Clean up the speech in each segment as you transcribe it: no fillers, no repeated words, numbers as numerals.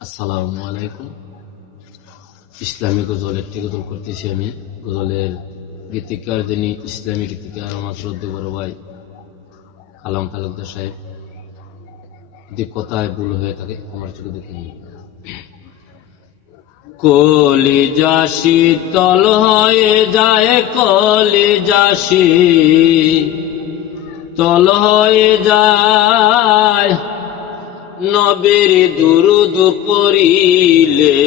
আসসালামু আলাইকুম। ইসলামী গজল একটি গজল করতেছি আমি। গজলের গীতিকার যিনি ইসলামী গীতিকার আমার শ্রদ্ধেয় বড় ভাই কালাম তালুকদার সাহেব। যদি কথায় ভুল হয়ে থাকে আমার চোখে দেখে নিন। কলিজা শীতল হয়ে যায়, কলিজা শীতল হয়ে যায়, নবীর দুরূদ পড়িলে।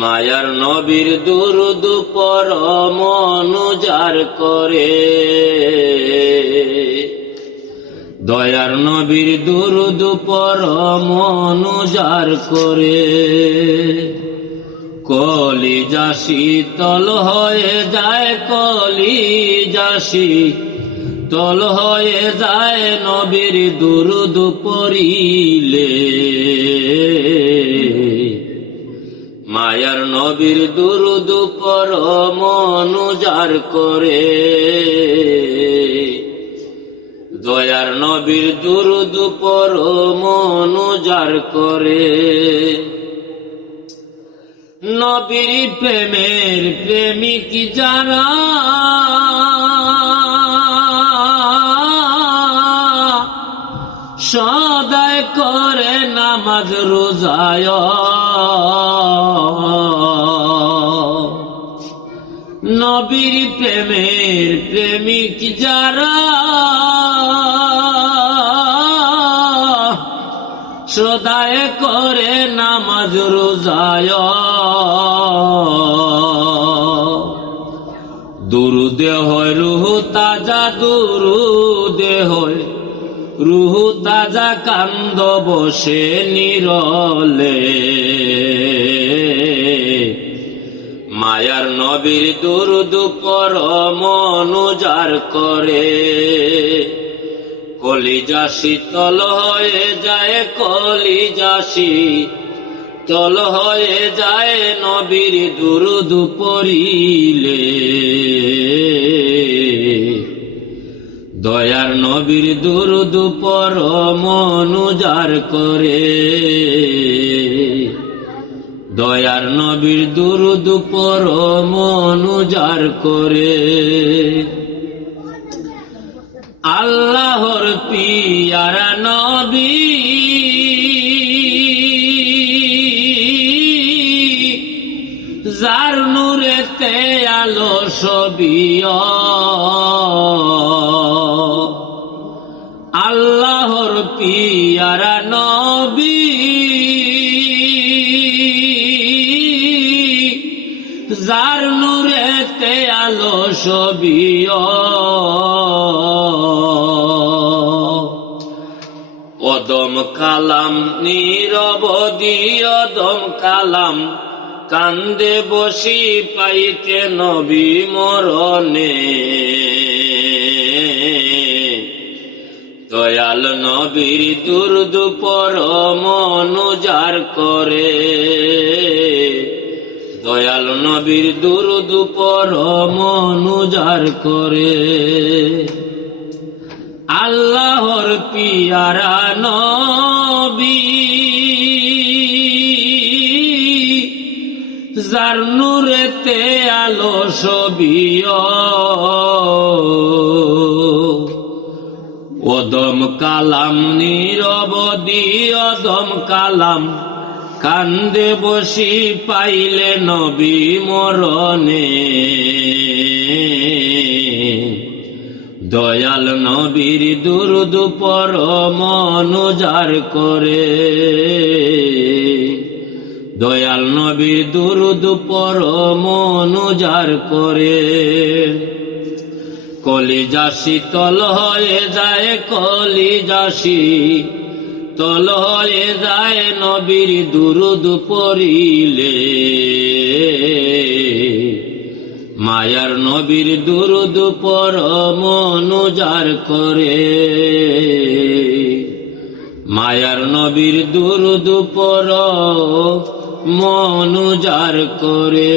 মায়ার নবীর দুরূদ পড় মন উজাড় করে, দয়ার নবীর দুরূদ পড় মন উজাড় করে। কলিজা শীতল হয়ে যায়, কলিজা শীতল হয়ে যায়, নবীর দুরূদ পড়িলে। মায়ার নবীর দুরূদ পড় মন উজাড় করে, দয়ার নবীর দুরূদ পড় মন উজাড় করে। নবীর প্রেমের প্রেমিক যারা, সদায় করে নামাজ রোজায়, নবীর প্রেমের প্রেমিক যারা, সদায় করে নামাজ রোজায়। দুরূদে হয় রুহ তাজা, দুরূদে হয় রুহ তাজা, কান্দ বসে নীরলে। মায়ার নবীর দুরূদ পড় মন উজাড় করে। কলিজা শীতল হয়ে যায়, কলিজা শীতল হয়ে যায়, নবীর দুরূদ পড়িলে। দয়ার নবীর দুরূদ পড় মন উজাড় করে, দয়ার নবীর দুরূদ পড় মন উজাড় করে। আল্লাহর পিয়ারা নবী, যার নূরেতে আলো সবই, আল্লাহর পিয়ারা নবী, যার নূরেতে আলো সবই। অদম কালাম নীরবধি, অদম কালাম কান্দে বসি, পাইতে নবী মরণে। দয়াল নবীর দুরূদ পড় মন উজাড় করে, দয়াল নবীর দুরূদ পড় মন উজাড় করে। আল্লাহর পিয়ারা নবী, যার নূরেতে আলো সবই, অদম কালাম নীরবধি, অদম কালাম কান্দে বসি, পাইলে নবী মরণে। দয়াল নবীর দুরূদ পড় মন উজাড় করে, দয়াল নবীর দুরূদ পড় মন উজাড় করে। কলিজা শীতল হয়ে যায়, কলিজা শীতল হয়ে যায়, নবীর দুরূদ পড়িলে। মায়ার নবীর দুরূদ পড় মন উজাড় করে, মায়ার নবীর দুরূদ পড় মন উজাড় করে।